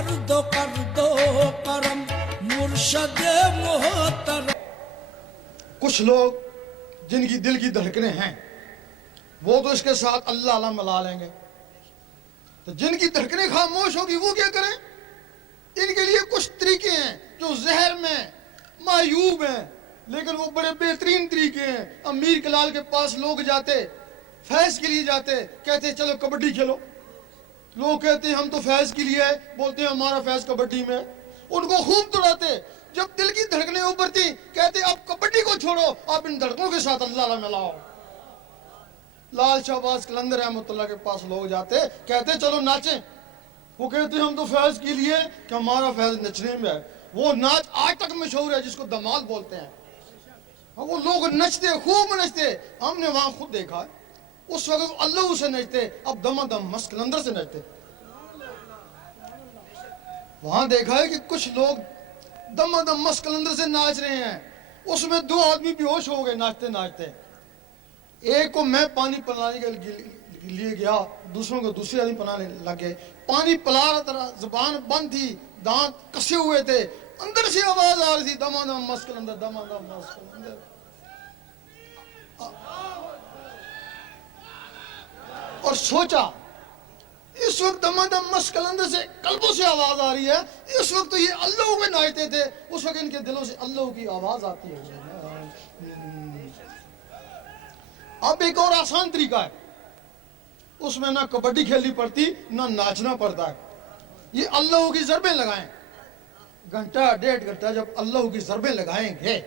کر دو کرم مرشد محترم. کچھ لوگ جن کی دل کی دھڑکنیں ہیں وہ تو اس کے ساتھ اللہ علم ملا لیں گے، تو جن کی دھڑکنیں خاموش ہوگی وہ کیا کریں؟ ان کے لیے کچھ طریقے ہیں جو زہر میں معیوب ہیں، لیکن وہ بڑے بہترین طریقے ہیں. امیر کلال کے پاس لوگ جاتے، فیض کے لیے جاتے، کہتے چلو کبڈی کھیلو. لوگ کہتے ہیں ہم تو فیض کے لیے ہے، بولتے ہیں ہمارا فیض کبڈی میں. ان کو خوب دوڑاتے، جب دل کی دھڑکنیں ابھرتی کہتے اب کبڈی کو چھوڑو، اب ان دھڑکنوں کے ساتھ اللہ ملاؤ. لال شہباز قلندر رحمۃ اللہ کے پاس لوگ جاتے، کہتے چلو ناچیں. وہ کہتے ہیں ہم تو فیض کے لیے کہ ہمارا فیض نچنے میں ہے. وہ ناچ آج تک مشہور ہے جس کو دمال بولتے ہیں. وہ لوگ نچتے، خوب نچتے. ہم نے وہاں خود دیکھا ہے، اس وقت اللہ سے نچتے، اب دم دم مست قلندر سے نچتے. وہاں دیکھا ہے کہ کچھ لوگ دم دم مست قلندر سے ناچ رہے ہیں، اس میں 2 آدمی بے ہوش ہو گئے ناچتے ناچتے. ایک کو میں پانی پلانے کے لیے گیا، دوسروں کو دوسرے آدمی پلانے لگے. پانی پلا رہا تھا، زبان بند تھی، دانت کسے ہوئے تھے، اندر سے آواز آ رہی تھی دم دم مست قلندر، دم دم مست قلندر. اور سوچا اس وقت دم دم مست قلندر سے قلبوں سے آواز آ رہی ہے، اس وقت تو یہ اللہ پہ ناچتے تھے، اس وقت ان کے دلوں سے اللہ کی آواز آتی ہے. اب ایک اور آسان طریقہ ہے، اس میں نہ کبڈی کھیلنی پڑتی نہ ناچنا پڑتا ہے. یہ اللہ کی ضربیں لگائیں، گھنٹہ 1.5 گھنٹہ جب اللہ کی ضربیں لگائیں گے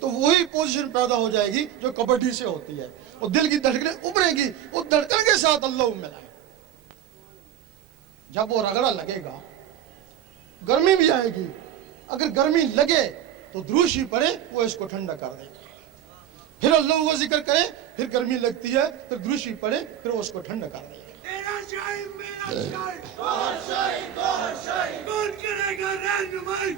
تو وہی پوزیشن پیدا ہو جائے گی جو کبڈی سے ہوتی ہے، اور دل کی دھڑکنیں ابھریں گی، وہ دھڑکن کے ساتھ اللہ ملائیں. جب وہ رگڑا لگے گا گرمی بھی آئے گی، اگر گرمی لگے تو دروشی پڑے وہ اس کو ٹھنڈا کر دے گا. پھر اللہ کا ذکر کرے، پھر گرمی لگتی ہے، پھر دروشی پڑے، پھر وہ اس کو ٹھنڈا کر دے گا. تیرا شاہی میرا شاہی، تو ہر شاہی کون کرے گا رہنمائی؟